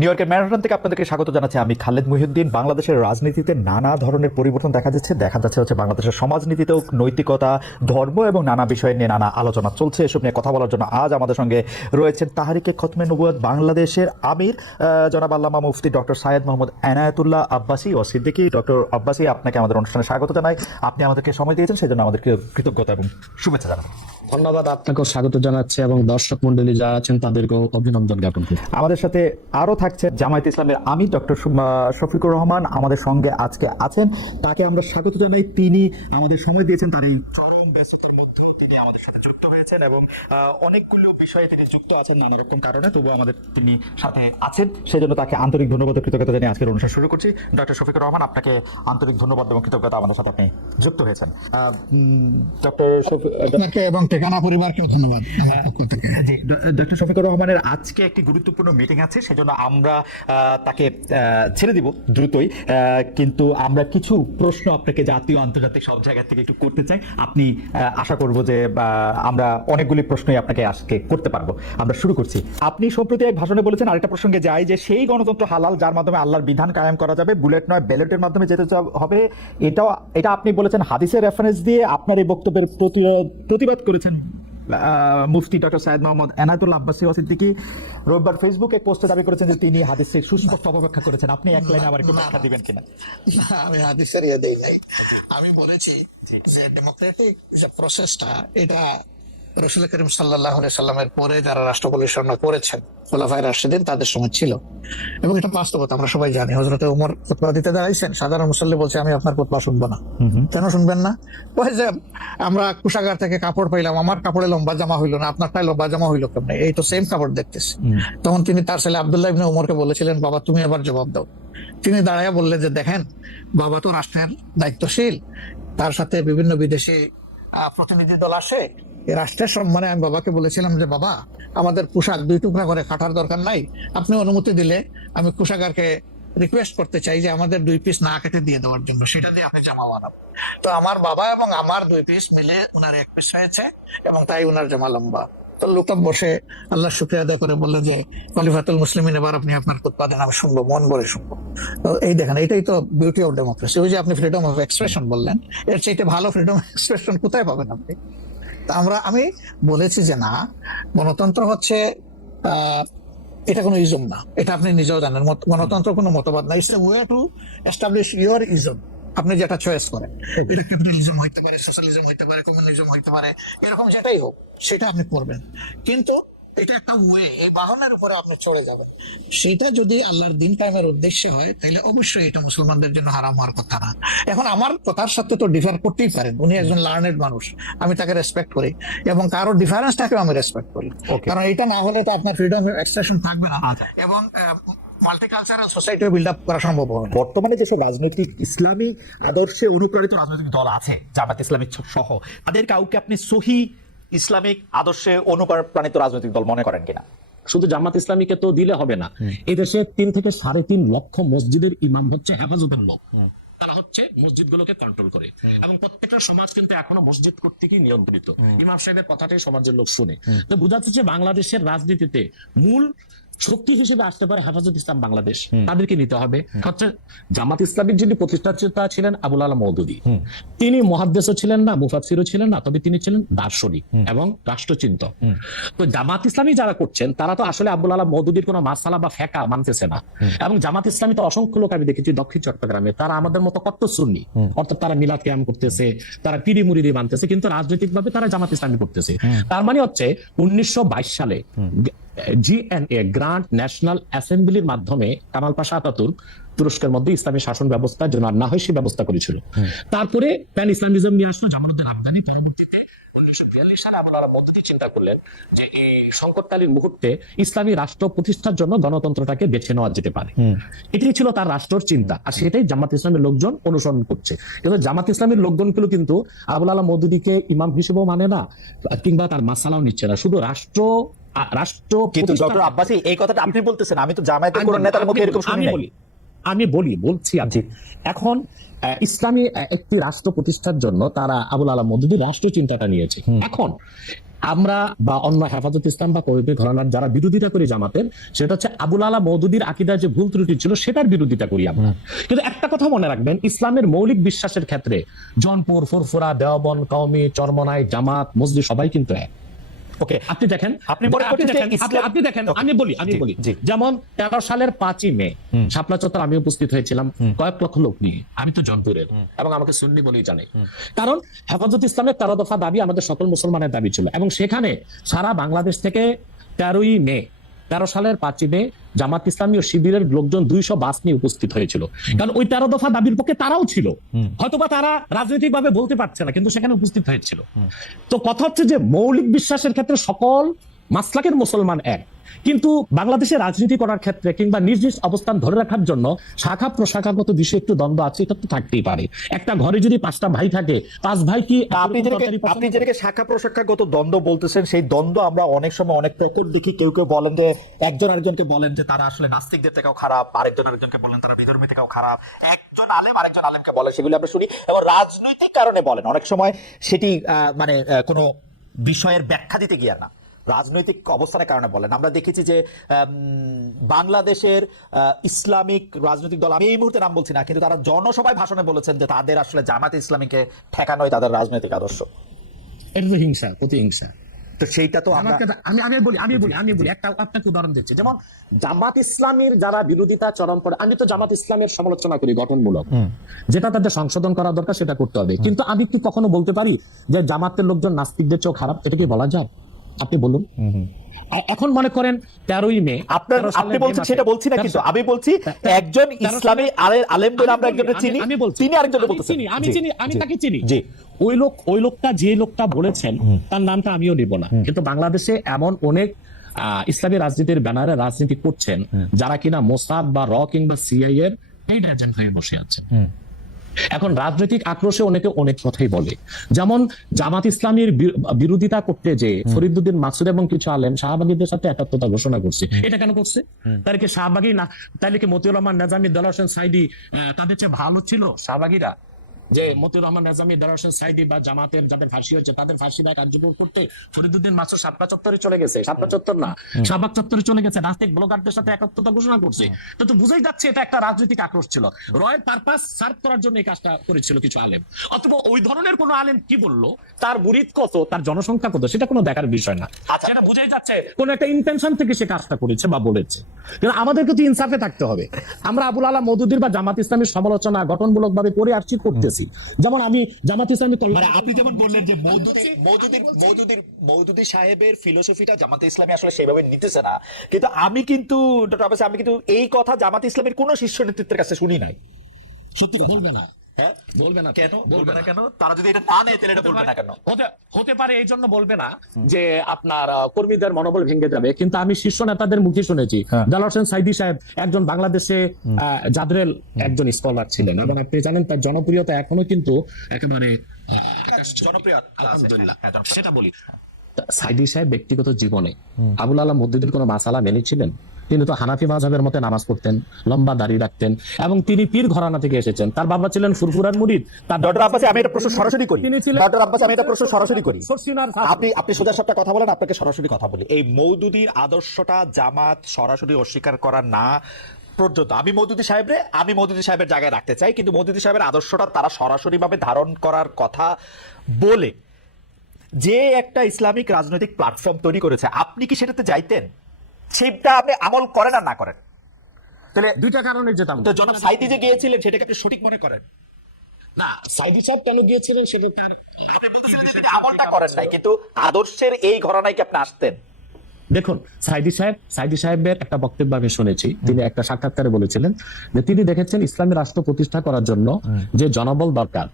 New ইয়র্কের Manhattan থেকে আপনাদেরকে স্বাগত জানাচ্ছি আমি খালেদ মহিউদ্দিন। বাংলাদেশের রাজনীতিতে নানা ধরনের পরিবর্তন দেখা যাচ্ছে হচ্ছে বাংলাদেশের সমাজনীতিতেও নৈতিকতা, ধর্ম এবং নানা বিষয় নিয়ে নানা আলোচনা চলছে। এসব নিয়ে কথা বলার জন্য আজ আমাদের সঙ্গে রয়েছেন তাহরিকে খতমে নবুয়ত বাংলাদেশের আমির জনাব আল্লামা মুফতি ডক্টর সাইয়েদ মোহাম্মদ এনায়েতুল্লাহ আব্বাসী ও সিদ্দিকী। ডক্টর আব্বাসী, আপনাকে আমাদের অনুষ্ঠানে স্বাগত জানাই। আপনি আমাদেরকে সময় দিয়েছেন, সেই জন্য আমাদেরকে কৃতজ্ঞতা এবং শুভেচ্ছা জানাই। ধন্যবাদ, আপনাকেও স্বাগত জানাচ্ছি এবং দর্শক মন্ডলী যারা আছেন তাদেরকেও অভিনন্দন জ্ঞাপন করি। আমাদের সাথে আরও থাকছে জামায়াত ইসলামের আমির ডক্টর শফিকুর রহমান আমাদের সঙ্গে আজকে আছেন। তাকে আমরা স্বাগত জানাই। তিনি আমাদের সময় দিয়েছেন, তার এই চরম ব্যস্ততার মধ্যেও তিনি আমাদের সাথে যুক্ত হয়েছেন এবং অনেকগুলো বিষয়ে তিনি যুক্ত আছেন নানা রকম কারণে, তবুও আমাদের তিনি সাথে আছেন, সেই জন্য তাকে আন্তরিক ধন্যবাদ ও কৃতজ্ঞতা জানিয়ে আজকের অনুষ্ঠান শুরু করছি। ডক্টর শফিকুর রহমান, আপনাকে আন্তরিক ধন্যবাদ এবং কৃতজ্ঞতা, আমাদের সাথে আপনি যুক্ত হয়েছেন। ডক্টর এবং ঠিকানা পরিবারকেও ধন্যবাদ। ডক্টর শফিকুর রহমানের আজকে একটি গুরুত্বপূর্ণ মিটিং আছে, সেজন্য আমরা তাকে ছেড়ে দিব দ্রুতই, কিন্তু আমরা কিছু প্রশ্ন আপনাকে জাতীয় আন্তর্জাতিক সব জায়গা থেকে একটু করতে চাই। আপনি আশা করব যে আমরা অনেকগুলি প্রশ্নই আপনাকে আজকে করতে পারবো। আমরা শুরু করছি। আপনি সম্প্রতি এক ভাষণে বলেছেন, আরেকটা প্রসঙ্গে যাই, যে সেই গণতন্ত্র হালাল যার মাধ্যমে আল্লাহর বিধান কায়েম করা যাবে, বুলেট নয় ব্যালটের মাধ্যমে যেতে হবে। এটা আপনি বলেছেন হাদিসের রেফারেন্স দিয়ে। আপনার এই বক্তব্যের প্রতিবাদ করেছেন মুফতি ডক্টর সাইয়েদ মোহাম্মদ এনায়েতুল্লাহ আব্বাসী ও সিদ্দিকী। রোববার ফেসবুকে পোস্টে দাবি করেছেন যে তিনি হাদিসের সুস্পষ্ট অপব্যাখ্যা করেছেন। আপনি এক লাইনে আবার একটু ব্যাখ্যা দিবেন কিনা? আমি হাদিসের দেই নাই। আমি বলেছি যে ডেমোক্রেটিক যে প্রসেসটা, এটা রাসূল করিম সাল্লাল্লাহু আলাইহি সাল্লামের পরে যারা রাষ্ট্র পরিচালনা করেছেন খোলাফায়ে রাশিদিন, তাদের সময় ছিল এবং এটা বাস্তবতা আমরা সবাই জানি। হযরতে ওমর খুতবা দিতে দাঁড়াইছেন, সাধারণ মুসল্লি বলছে আমি আপনার খুতবা শুনবো না। কেন শুনবেন না? ওই যে আমরা কুশাগার থেকে কাপড় পাইলাম, আমার কাপড়ে লম্বা জামা হইলো না, আপনারটাই লম্বা জামা হইলো কেমনে? এই তো সেম কাপড় দেখতেছি। তখন তিনি তার ছেলে আব্দুল্লাহ ইবনে ওমরকে বলেছিলেন, বাবা তুমি এবার জবাব দাও। তিনি দাঁড়াইয়া বললেন যে দেখেন বাবা তো রাষ্ট্রের দায়িত্বশীল, তার সাথে বিভিন্ন বিদেশি প্রতিনিধি দল আসে, এই রাষ্ট্রের সম্মানে আমি বাবাকে বলেছিলাম যে বাবা আমাদের পোশাক 2 টুকরা করে কাটার দরকার নাই, আপনি অনুমতি দিলে আমি কুশাগারকে রিকোয়েস্ট করতে চাই যে আমাদের 2 পিস না কেটে দিয়ে দেওয়ার জন্য, সেটা দিয়ে আপনি জামা বানাবো। তো আমার বাবা এবং আমার 2 পিস মিলে উনার 1 পিস হয়েছে এবং তাই উনার জামা লম্বা। তো লোকটা বসে আল্লাহ শুকরিয়া আদায় করে বললো যে খলিফাতুল মুসলিমিন, এবার আপনি আপনার খুতবা দেন, আমি শুনবো, মন ভরে শুনবো। তো এই দেখেন, এটাই তো বিউটি অফ ডেমোক্রেসি। ওই যে আপনি ফ্রিডম অফ এক্সপ্রেশন বললেন, এর চাইতে ভালো ফ্রিডম অফ এক্সপ্রেশন কোথায় পাবেন আপনি? আমি বলেছি যে না, গণতন্ত্র হচ্ছে এটা কোনো ইজম না, এটা আপনি নিজেও জানেন। গণতন্ত্র কোনো মতবাদ না, it's a way to establish your ism. আপনি যেটা চয়েস করেন, এটা ক্যাপিটালিজম হইতে পারে, সোশ্যালিজম হইতে পারে, কমিউনিজম হইতে পারে, এরকম যেটাই হোক সেটা আপনি করবেন, কিন্তু এটা একটা ওয়ে, এই বাহনের উপরে আপনি চড়ে যাবেন। সেটা যদি আল্লাহর দিন কায়েমের উদ্দেশ্যে হয় তাহলে অবশ্যই এটা মুসলমানদের জন্য হারাম হওয়ার কথা না। এখন আমার কথার সাথে তো ডিফার করতেই পারেন, উনি একজন লার্নেড মানুষ, আমি তাকে রেসপেক্ট করি এবং কারোর ডিফারেন্সটাকেও আমি রেসপেক্ট করি, কারণ এটা না হলে তো আপনার ফ্রিডম অফ এক্সপ্রেশন থাকবে না এবং মাল্টিকালচারাল সোসাইটি বিল্ড আপ করা সম্ভব হবে না। বর্তমানে যেসব রাজনৈতিক ইসলামী আদর্শে অনুপ্রাণিত রাজনৈতিক দল আছে, জামাত ইসলামী সহ, তাদের কাউকে আপনি সহি ইসলামিক আদর্শে অনুপ্রাণিত রাজনৈতিক দল মনে করেন কিনা? শুধু জামাত ইসলামীকে তো দিলে হবে না, এদেশে 3 থেকে 3.5 লক্ষ মসজিদের ইমাম হচ্ছে হেফাজতের লোক। তারা হচ্ছে মসজিদগুলোকে কন্ট্রোল করে এবং প্রত্যেকটা সমাজ কিন্তু এখনো মসজিদ কর্তৃকই নিয়ন্ত্রিত। ইমাম সাহেবের কথাটাই সমাজের লোক শুনে। তো বোঝা যাচ্ছে বাংলাদেশের রাজনীতিতে মূল শক্তি হিসেবে আসতে পারে হেফাজত ইসলাম বাংলাদেশ, তাদেরকে নিতে হবে। হচ্ছে জামাত ইসলামীর যিনি প্রতিষ্ঠাতা ছিলেন আবুল আলা মওদুদী, তিনি মুহাদ্দিসও ছিলেন না, মুফাসসিরও ছিলেন না, তবে তিনি ছিলেন দার্শনিক এবং রাষ্ট্রচিন্তক। তো জামাত ইসলামী যারা করছেন তারা তো আসলে আবুল আলা মওদুদীর কোনো মাসালা বা ফেকা মানতেছে না। এবং জামাত ইসলামী তো অসংখ্য লোক আমি দেখেছি দক্ষিণ চট্টগ্রামে, তারা আমাদের মতো কট্টর সুন্নি, অর্থাৎ তারা মিলাদ কিয়াম করতেছে, তারা পিরি মুরিদি মানতেছে, কিন্তু রাজনৈতিক ভাবে তারা জামাত ইসলামী করতেছে। তার মানে হচ্ছে 1922 সালে জিএনএ গ্র্যান্ড ন্যাশনাল অ্যাসেম্বলির মাধ্যমে কামাল পাশা আতাতুর্ক তুরস্কের মধ্যে ইসলামী শাসন ব্যবস্থার জন্য নাহয়সী ব্যবস্থা করেছিল। তারপরে প্যান ইসলামিজম নিয়ে আসলো জামালউদ্দিন আফগানি। পরবর্তীতে 1942 সালে আবুল আলা মওদুদী চিন্তা করলেন যে এই সংকটকালীন মুহূর্তে ইসলামী রাষ্ট্র প্রতিষ্ঠার জন্য গণতন্ত্রটাকে বেছে নেওয়া যেতে পারে। এটাই ছিল তার রাষ্ট্রের চিন্তা, আর সেটাই জামাত ইসলামের লোকজন অনুসরণ করছে। কিন্তু জামাত ইসলামের লোকজনগুলো কিন্তু আবুল আলা মওদুদীকে ইমাম হিসেবেও মানে না, কিংবা তার মাসালাও নিচ্ছে না, শুধু রাষ্ট্র। কিন্তু ডক্টর আব্বাসী, এই কথাটা আপনি বলতেছেন, আমি তো জামায়াতের কোন নেতার মুখে এরকম শুনি নাই। আমি বলছি এখন ইসলামী একটি রাষ্ট্র প্রতিষ্ঠার জন্য তারা আবুল আলা মওদুদীর রাষ্ট্র চিন্তাটা নিয়েছে। এখন আমরা বা অন্য হেফাজত ইসলাম বা কবির ঘরানার যারা বিরোধিতা করি জামাতের, সেটা হচ্ছে আবুল আলা মওদুদীর আকীদার যে ভুল ত্রুটি ছিল সেটার বিরোধিতা করি আমরা। কিন্তু একটা কথা মনে রাখবেন, ইসলামের মৌলিক বিশ্বাসের ক্ষেত্রে জনপুর, ফুরফুরা, দেওবন্দ, কওমি, চরমনাই, জামাত, মসজিদ সবাই কিন্তু এক। ওকে, আপনি দেখেন, আপনি মনে করছেন যে ইসলাম- আপনি দেখেন, Okay, আমি বলি জি, জি। যেমন 13 সালের 5ই মে শাপলা চত্বর আমি উপস্থিত হয়েছিলাম কয়েক লক্ষ লোক নিয়ে। আমি তো জনপুরের এবং আমাকে সুন্নি বলেই জানে, কারণ হেফাজত ইসলামের 13 দফা দাবি আমাদের সকল মুসলমানের দাবি ছিল, এবং সেখানে সারা বাংলাদেশ থেকে 13ই মে 13 সালের 5ই মে জামাত ইসলামী ও শিবিরের লোকজন 200 বাস নিয়ে উপস্থিত হয়েছিল, কারণ ওই 13 দফা দাবির পক্ষে তারাও ছিল। হয়তোবা তারা রাজনৈতিক ভাবে বলতে পারছে না, কিন্তু সেখানে উপস্থিত হয়েছিল। তো কথা হচ্ছে যে মৌলিক বিশ্বাসের ক্ষেত্রে সকল মাসলাকের মুসলমান এক, কিন্তু বাংলাদেশে রাজনীতি করার ক্ষেত্রে কিংবা নিজ নিজ অবস্থান ধরে রাখার জন্য শাখা প্রশাখাগত বিষয়ে একটু দ্বন্দ্ব আছে, এটা তো থাকতেই পারে। একটা ঘরে যদি 5টা ভাই থাকে, 5 ভাই কি আপনি যেটাকে শাখা প্রশাখাগত দ্বন্দ্ব বলতেছেন, সেই দ্বন্দ্ব আমরা অনেক সময় অনেক প্রকট দেখি। কেউ কেউ বলেন যে একজন আরেকজনকে বলেন যে তারা আসলে নাস্তিকদের থেকেও খারাপ, আরেকজন আরেকজনকে বলেন তারা বিধর্মী থেকেও খারাপ, একজন আলেম আরেকজন আলেমকে বলে, সেগুলো আমরা শুনি এবং রাজনৈতিক কারণে বলেন। অনেক সময় সেটি কোনো বিষয়ের ব্যাখ্যা দিতে গিয়ে না, রাজনৈতিক অবস্থানের কারণে বলেন। আমরা দেখেছি যে বাংলাদেশের ইসলামিক রাজনৈতিক দল, আমি এই মুহূর্তে নাম বলছি না, কিন্তু তারা জনসভায় ভাষণে বলেছেন যে তাদের আসলে জামাতে ইসলামীকে ঠেকানোই তাদের রাজনৈতিক আদর্শ। এটা তো হিংসা, প্রতিহিংসা। তো সেইটা তো আমরা আমি বলি একটা আপনাকে উদাহরণ দিচ্ছি, যেমন জামাত ইসলামীর যারা বিরোধিতা চরম পড়ে, আমি তো জামাত ইসলামের সমালোচনা করি গঠনমূলক, যেটা তাদের সংশোধন করা দরকার সেটা করতে হবে, কিন্তু আমি কি কখনো বলতে পারি যে জামাতের লোকজন নাস্তিকদের চেয়েও খারাপ? এটা কি বলা যায়? আপনি বলুন। এখন মনে করেন 13ই মে আপনি বলছেন সেটা বলছি না, কিন্তু আমি বলছি একজন ইসলামী আলেম বলে আমরা একজনকে চিনি, তিনি আরেকজনকে বলতেছেন। আমি তাকে চিনি। ওই লোকটা যে লোকটা বলেছেন তার নামটা আমিও নিব না, কিন্তু বাংলাদেশে এমন অনেক ইসলামী রাজনীতির ব্যানারে রাজনীতি করছেন যারা কিনা মোসাদ বা র কিংবা সিআই এর পেইড এজেন্ট হয়ে বসে আছে। এখন রাজনৈতিক আক্রোশে অনেকে অনেক কথাই বলে, যেমন জামাত ইসলামীর বিরোধিতা করতে যে ফরিদউদ্দিন মাসুদ এবং কিছু আলেম শাহবাগীদের সাথে একাত্মতা ঘোষণা করছে। এটা কেন করছে? তাহলে কি শাহবাগী না, তাহলে কি মতিউর রহমান নেজামী, দেলোয়ার হোসেন সাইদি তাদের চেয়ে ভালো ছিল শাহবাগীরা? যে মতিউর রহমান নেজামী, দেলোয়ার হোসেন সাইদি বা জামাতের যাদের ফাঁসি হয়েছে তাদের ফাঁসি দায় কার্যকর করতে ফরিদউদ্দিন মাসুদ শাপলা চত্বরে চলে গেছে, শাপলা চত্বর না শাহবাগ চত্বরে চলে গেছে, রাজনৈতিক ব্লগারদের সাথে একাত্মতা ঘোষণা করছে। তো বুঝাই যাচ্ছে এটা একটা রাজনৈতিক আক্রোশ ছিল, রয়ের পারপাস সার্ভ করার জন্য এই কাজটা করেছিল কিছু আলেম। অথবা ওই ধরনের কোন আলেম কি বললো, তার মুরিদ কত, তার জনসংখ্যা কত, সেটা কোনো দেখার বিষয় না। সেটা বুঝাই যাচ্ছে কোন একটা ইন্টেনশন থেকে সে কাজটা করেছে বা বলেছে। কিন্তু আমাদেরকে তো ইনসাফে থাকতে হবে। আমরা আবুল আলা মওদুদীর বা জামাত ইসলামের সমালোচনা গঠনমূলক ভাবে করে আসছি, করতেছি। যেমন আমি জামাত ইসলামী, আপনি যেমন বললেন যে মওদুদী সাহেবের ফিলোসফিটা জামাতে ইসলামী আসলে সেইভাবে নিতেছে না, কিন্তু আমি কিন্তু ডক্টর আব্বাস, আমি কিন্তু এই কথা জামাতে ইসলামের কোন শীর্ষ নেতৃত্বের কাছে শুনি নাই। সত্যি বলবে না, বলবে না কেন বলবে না? কেন তারা যদি এটা না নেয় তাহলে এটা বলবে না কেন? হতে পারে এই জন্য বলবে না যে আপনার কর্মীদের মনোবল ভেঙে যাবে, কিন্তু আমি শীর্ষ নেতাদের মুখে শুনেছি। দেলোয়ার হোসেন সাইদি সাহেব একজন বাংলাদেশে জাদরেল একজন স্কলার ছিলেন, এবং আপনি জানেন তার জনপ্রিয়তা এখনো কিন্তু একেবারে জনপ্রিয়, আলহামদুলিল্লাহ। সেটা বলি, সাইদি সাহেব ব্যক্তিগত জীবনে আবুল আলা মওদুদীর কোনো মাসালা মেনেছিলেন? তিনি তো হানাফি মাযহাবের মতে নামাজ পড়তেন, লম্বা দাড়ি রাখতেন, এবং তিনি পীর ঘরানা থেকে এসেছেন। তার বাবা ছিলেন ফুরফুরার মুরিদ। ডক্টর আব্বাস, আমি এটা প্রশ্ন সরাসরি করি। তিনি ছিলেন ডক্টর আব্বাস, আমি এটা প্রশ্ন সরাসরি করি। আপনি সোজা সাপটা কথা বলেন, আপনাকে সরাসরি কথা বলি। এই মওদুদীর আদর্শটা জামাত সরাসরি অস্বীকার করা না পর্যন্ত আমি মওদুদী সাহেবের জায়গায় রাখতে চাই, কিন্তু মওদুদী সাহেবের আদর্শটা তারা সরাসরি ভাবে ধারণ করার কথা বলে যে একটা ইসলামিক রাজনৈতিক প্ল্যাটফর্ম তৈরি করেছে, আপনি কি সেটাতে যাইতেন? সেটা আপনি আমল করেন আর না করেন? তাহলে দুইটা কারণে যেতাম। তো জনাব সাইদি যে গিয়েছিলেন সেটাকে আপনি সঠিক মনে করেন? না, সাইদি সাহেব কেন গিয়েছিলেন সেটা তার আমলটা করেন নাই, কিন্তু আদর্শের এই ঘরানায় কি আপনি আসতেন? দেখুন, সাইদি সাহেবের একটা বক্তব্য আমি শুনেছি, তিনি একটা সাক্ষাৎকারে বলেছিলেন যে তিনি দেখেছেন ইসলামী রাষ্ট্র প্রতিষ্ঠা করার জন্য যে জনবল দরকার,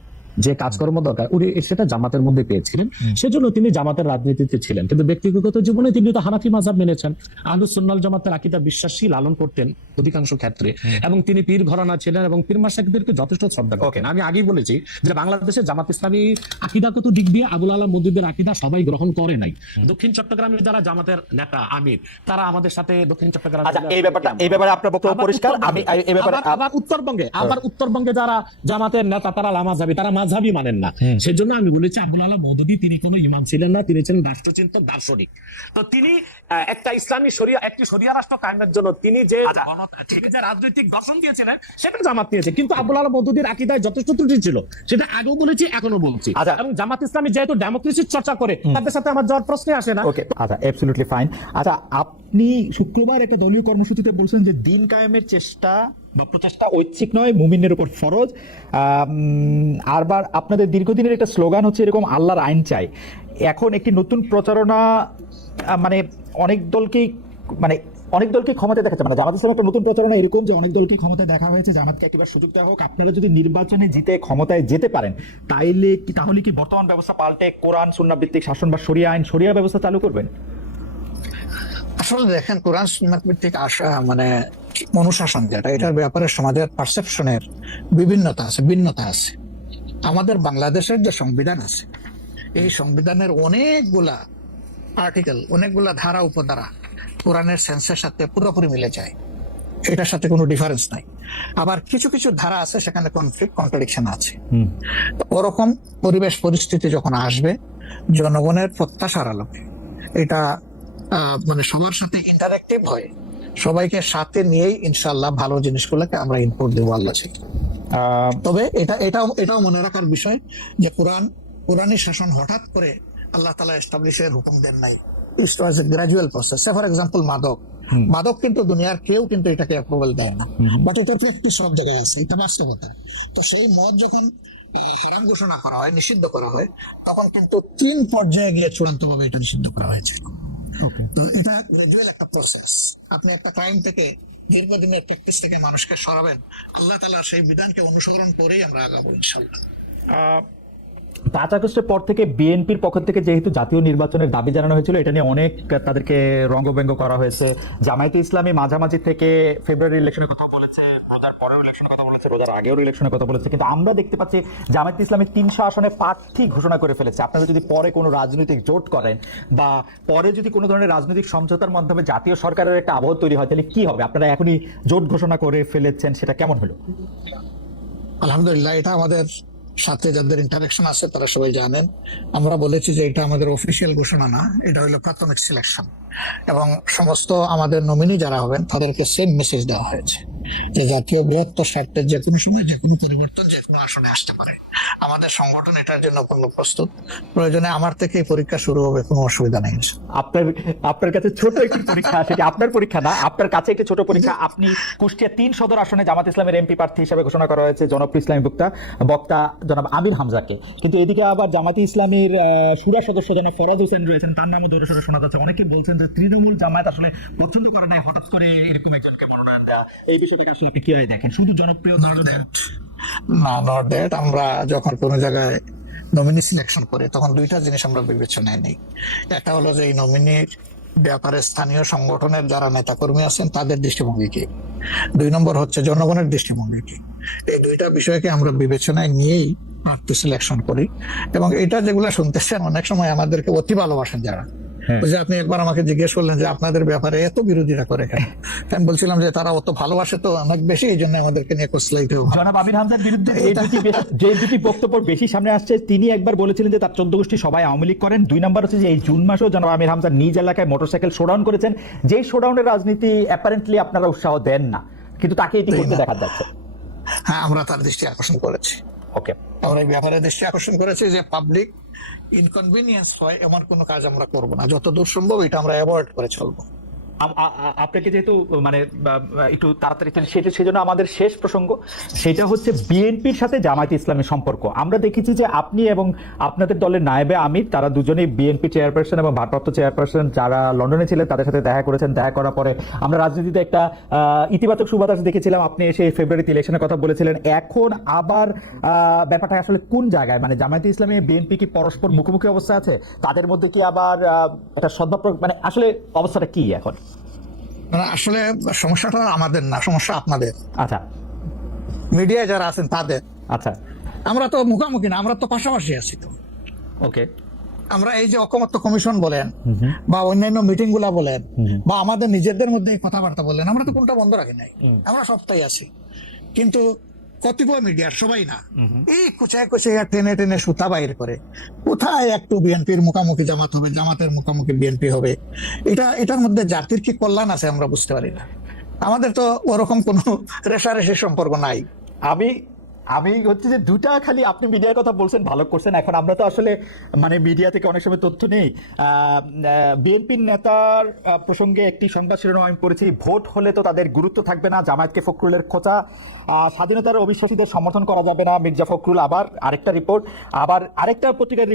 যে কাজকর্ম দরকার, উনি সেটা জামাতের মধ্যে পেয়েছিলেন, সেজন্য তিনি জামাতের রাজনীতিতে ছিলেন। কিন্তু ব্যক্তিগত জীবনে তিনি তো হানাফি মাযহাব মেনেছেন, আহলুস সুন্নাহ ওয়াল জামাতের আকীদা বিশ্বাসী লালন করতেন। অধিকাংশ ক্ষেত্রে, এবং তিনি পীর ঘরানা ছিলেন এবং পীর মাশায়েখদেরকে যথেষ্ট শ্রদ্ধা করতেন। আমি আগেই বলেছি যে বাংলাদেশে জামাত ইসলামী আকিদাগত দিক দিয়ে আবুল আলাম মওদুদের আকিদা সবাই গ্রহণ করে নাই। দক্ষিণ চট্টগ্রামের যারা জামাতের নেতা আমির, তারা আমাদের সাথে দক্ষিণ চট্টগ্রাম, আচ্ছা, এই ব্যাপারে আপনার বক্তব্য পরিষ্কার। আমি এই ব্যাপারে আবার উত্তরবঙ্গে যারা জামাতের নেতা, তারা লামাযাবি, তারা মাযহাবই মানেন না। সেজন্য আমি বলেছি আবুল আলাম মওদুদী তিনি কোনো ইমাম ছিলেন না, তিনি ছিলেন রাষ্ট্রচিন্তক, দার্শনিক। তো তিনি একটা ইসলামী শরিয়া, একটি শরিয়া রাষ্ট্র কায়েমের জন্য তিনি যে রাজনৈতিক দর্শন দিয়েছিলেন সেটা জামাত নিয়েছে, কিন্তু আবুল আলাম মওদুদীর আকীদায় যথেষ্ট ত্রুটি ছিল, সেটা আগেও বলেছি, এখনো বলছি। এবং জামাত ইসলামী যেহেতু ডেমোক্রেসির চর্চা করে, তাদের সাথে আমার যাওয়ার প্রশ্নই আসে না। ওকে, আচ্ছা, অ্যাবসলিউটলি ফাইন। আচ্ছা, আপনি শুক্রবার একটা দলীয় কর্মসূচিতে বলছেন যে দিন কায়েমের চেষ্টা বা প্রচেষ্টা ঐচ্ছিক নয়, মুমিনের উপর ফরজ। আরবার আপনাদের দীর্ঘদিনের একটা স্লোগান হচ্ছে এরকম, আল্লাহর আইন চাই। এখন একটি নতুন প্রচারণা, মানে অনেক দলকে ক্ষমতায় দেখাচ্ছে, মানে জামাত ইসলামের একটা নতুন প্রচারণা এরকম যে অনেক দলকে ক্ষমতায় দেখা হয়েছে, জামাতকে একবার সুযোগ দেওয়া হোক, আপনারা যদি নির্বাচনে জিতে ক্ষমতায় যেতে পারেন তাহলে কি বর্তমান ব্যবস্থা পাল্টে কোরআন সুন্নাহ ভিত্তিক শাসন বা শরিয়া ব্যবস্থা চালু করবেন? আসলে দেখেন, কোরআন সুন্নাহ ভিত্তিক মানে অনুশাসন যেটা, এটার ব্যাপারে সমাজের পারসেপশনের ভিন্নতা আছে। আমাদের বাংলাদেশের যে সংবিধান আছে, এই সংবিধানের অনেকগুলা আর্টিকেল, অনেকগুলা ধারা উপধারা কোরআনের সেন্সের সাথে পুরোপুরি মিলে যায়, এটার সাথে কোনো ডিফারেন্স নাই। আবার কিছু কিছু ধারা আছে সেখানে কন্ট্রাডিকশন আছে। ওরকম পরিবেশ পরিস্থিতি যখন আসবে, জনগণের প্রত্যাশার আলোকে এটা মানে সবার সাথে ইন্টারেক্টিভ হয়, সবাইকে সাথে নিয়েই ইনশাআল্লাহ ভালো জিনিসগুলোকে আমরা ইনপুট দেবো আল্লাহ থেকে। তবে এটাও মনে রাখার বিষয় যে কোরআনী শাসন হঠাৎ করে আল্লাহ তাআলা এস্টাবলিশের হুকুম দেন নাই, it was a gradual process. For example, মাদক কিন্তু দুনিয়ার কেউ কিন্তু এটাকে অ্যাপ্রুভাল দেয় না, বাট এটা একটু সব জায়গায় আছে, এটা বাস্তবতা। তো সেই মদ যখন হারাম ঘোষণা করা হয়, নিষিদ্ধ করা হয়, তখন কিন্তু 3 পর্যায়ে গিয়ে চূড়ান্তভাবে এটা নিষিদ্ধ করা হয়েছে। তো এটা গ্রাজুয়াল একটা প্রসেস। আপনি একটা ক্রাইম থেকে, দীর্ঘদিনের প্র্যাকটিস থেকে মানুষকে সরাবেন, আল্লাহ তাআলার সেই বিধানকে অনুসরণ করেই আমরা আগাবো ইনশাআল্লাহ। 5 আগস্টের পর থেকে বিএনপির পক্ষ থেকে যেহেতু জাতীয় নির্বাচনের দাবি জানানো হয়েছিল, এটা নিয়ে অনেক তাদেরকে রঙ্গব্যঙ্গ করা হয়েছে। জামায়াতে ইসলামী মাঝামাঝি থেকে ফেব্রুয়ারি ইলেকশনের কথা বলেছে, রোজার পরেও ইলেকশনের কথা বলেছে, রোজার আগেও ইলেকশনের কথা বলেছে, কিন্তু আমরা দেখতে পাচ্ছি জামায়াতে ইসলামী 300 আসনে প্রার্থী ঘোষণা করে ফেলেছে। আপনারা যদি পরে কোনো রাজনৈতিক জোট করেন বা পরে যদি কোনো ধরনের রাজনৈতিক সমঝোতার মাধ্যমে জাতীয় সরকারের একটা আবহ তৈরি হয়, তাহলে কি হবে? আপনারা এখনই জোট ঘোষণা করে ফেলেছেন, সেটা কেমন হলো? আলহামদুলিল্লাহ, এটা আমাদের সাথে যাদের ইন্টারাকশন আছে তারা সবাই জানেন। আমরা বলেছি যে এটা আমাদের অফিসিয়াল ঘোষণা না, এটা হলো প্রাথমিক সিলেকশন, এবং সমস্ত আমাদের নমিনি যারা হবেন তাদেরকে সেম মেসেজ দেওয়া হয়েছে যে জাতীয় বৃহত্তর স্বার্থে যে কোনো সময় যে কোনো পরিবর্তন যে কোনো আসনে আসতে পারে। আমাদের সংগঠন এটার জন্য পূর্ণ প্রস্তুত, প্রয়োজনে আমার থেকে পরীক্ষা শুরু হবে, কোনো অসুবিধা নেই। আপনার কাছে ছোট একটি পরীক্ষা আছে, আপনার পরীক্ষা না, আপনার কাছে একটি ছোট পরীক্ষা। আপনি কুষ্টিয়া 3 সদর আসনে জামাত ইসলামের এমপি প্রার্থী হিসেবে ঘোষণা করা হয়েছে জনপ্রিয় ইসলামী বক্তা জনাব আমির হামজাকে, কিন্তু এদিকে আবার জামাতি ইসলামীর শুরা সদস্য জনাব ফরজ হোসেন রয়েছেন, তার নামও জোরে সোরে শোনা যাচ্ছে। অনেকে বলছেন যে তৃণমূল জামায়াত আসলে পছন্দ করে নাই হঠাৎ করে এরকম একজনকে মনোনয়ন দেওয়া। এই বিষয়টাকে আসলে আপনি কিভাবে দেখেন? শুধু জনপ্রিয় নট দ্যাট। আমরা যখন কোনো জায়গায় নমিনি সিলেকশন করি তখন 2টা জিনিস আমরা বিবেচনায় নিই। একটা হলো যে এই নমিনির ব্যাপারে স্থানীয় সংগঠনের যারা নেতাকর্মী আছেন তাদের দৃষ্টিভঙ্গি কি, 2 নম্বর হচ্ছে জনগণের দৃষ্টিভঙ্গি কি। এই 2টা বিষয়কে আমরা বিবেচনায় নিয়েই প্রার্থী সিলেকশন করি। এবং এটা যেগুলো শুনতেছেন, অনেক সময় আমাদেরকে অতি ভালোবাসেন যারা, যে আপনি একবার আমাকে জিজ্ঞেস করলেন যে আপনাদের ব্যাপারে এত বিরোধিতা করে কেন, আমি বলছিলাম যে তারা অত ভালোবাসে তো অনেক বেশি, এই জন্য আমাদেরকে নিয়ে কোসলাইতে হবে। জনাব আমির হামজার বিরুদ্ধে যে দুটি বক্তব্য বেশি সামনে আসছে, তিনি একবার বলেছিলেন যে তার 14 গোষ্ঠী সবাই আওয়ামী লীগ করেন। 2 নম্বর হচ্ছে যে এই জুন মাসেও জনাব আমির হামজা নিজ এলাকায় মোটরসাইকেল শোডাউন করেছেন, যেই শোডাউনের রাজনীতি অ্যাপারেন্টলি আপনারা উৎসাহ দেন না, কিন্তু তাকে এটি করতে দেখা যাচ্ছে। হ্যাঁ, আমরা তার দৃষ্টি আকর্ষণ করেছি। ওকে, আমরা এই ব্যাপারে দৃষ্টি আকর্ষণ করেছি যে পাবলিক ইনকনভিনিয়েন্স হয় এমন কোনো কাজ আমরা করব না, যতদূর সম্ভব এটা আমরা অ্যাভয়েড করে চলবো। আপনাকে যেহেতু মানে একটু তাড়াতাড়ি সেজন্য আমাদের শেষ প্রসঙ্গ, সেটা হচ্ছে বিএনপির সাথে জামায়াতে ইসলামের সম্পর্ক। আমরা দেখেছি যে আপনি এবং আপনাদের দলের নায়েবে আমির, তারা দুজনেই বিএনপি চেয়ারপারসন এবং ভারপ্রাপ্ত চেয়ারপারসন যারা লন্ডনে ছিলেন তাদের সাথে দেখা করেছেন। দেখা করার পরে আমরা রাজনীতিতে একটা ইতিবাচক সুবাতাস দেখেছিলাম। আপনি এসে ফেব্রুয়ারিতে ইলেকশনের কথা বলেছিলেন। এখন আবার ব্যাপারটা আসলে কোন জায়গায়, মানে জামায়াতে ইসলামী বিএনপি কি পরস্পর মুখোমুখি অবস্থা আছে? তাদের মধ্যে কি আবার একটা সদ্ভাব, মানে আসলে অবস্থাটা কি এখন? মানে আসলে সমস্যাটা আমাদের না, সমস্যা আপনাদের, আচ্ছা মিডিয়ায় যারা আছেন তাদের। আচ্ছা আমরা তো মুখামুখি না, আমরা তো পাশাপাশি আছি। তো ওকে আমরা এই যে ঐকমত্য কমিশন বলেন বা অন্যান্য মিটিং গুলা বলেন বা আমাদের নিজেদের মধ্যে এই কথাবার্তা বলেন, আমরা তো কোনটা বন্ধ রাখি নাই, আমরা সবটাই আছি। কিন্তু কতিপয় মিডিয়ার, সবাই না, এই কুচায় কুচায় টেনে টেনে সুতা বাইর করে কোথায় একটু বিএনপির মুখামুখি জামাত হবে, জামাতের মুখামুখি বিএনপি হবে। এটার মধ্যে জাতির কি কল্যাণ আছে আমরা বুঝতে পারি না। আমাদের তো ওরকম কোনো রেশারেশির সম্পর্ক নাই। আমি আমি হচ্ছে যে দুটা, খালি আপনি মিডিয়ার কথা বলছেন, ভালো করছেন। এখন আমরা তো আসলে মানে মিডিয়া থেকে অনেক সময় তথ্য নেই। বিএনপির নেতার প্রসঙ্গে একটি সংবাদ শিরোনাম আমি পড়েছি, ভোট হলে তো তাদের গুরুত্ব থাকবে না, জামায়াতকে ফখরুলের খোঁচা, স্বাধীনতার অবিশ্বাসীদের সমর্থন করা যাবে না, মির্জা ফখরুল। আবার আরেকটা রিপোর্ট, আবার আরেকটা পত্রিকার